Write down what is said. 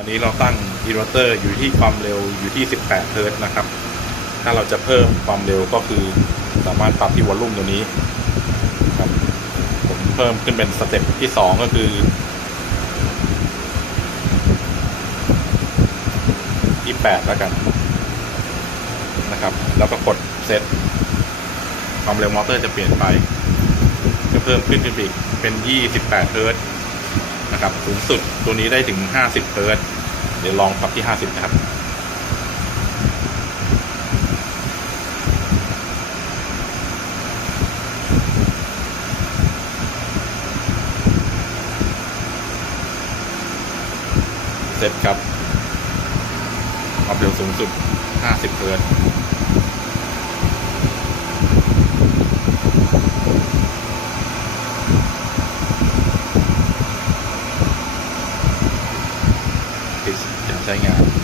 อันนี้เราตั้งอินเวอร์เตอร์อยู่ที่ความเร็วอยู่ที่ 18 เฮิร์ตนะครับ ถ้าเราจะเพิ่มความเร็วก็คือสามารถปรับที่วอลลุ่มตัวนี้ครับ ผมเพิ่มขึ้นเป็นสเต็ปที่ 2 ก็คือ ที่ 8 แล้วกันนะครับ แล้วก็กดเซตความเร็วมอเตอร์จะเปลี่ยนไป จะเพิ่มขึ้นขึ้นอีกเป็น 28 เฮิร์ตซ์ นะครับสูงสุดตัวนี้ได้ถึง 50เฮิร์ตซ์เดี๋ยวลองปรับที่ 50 นะครับ เสร็จครับความเร็วสูงสุด 50เฮิร์ต ซ์ปิ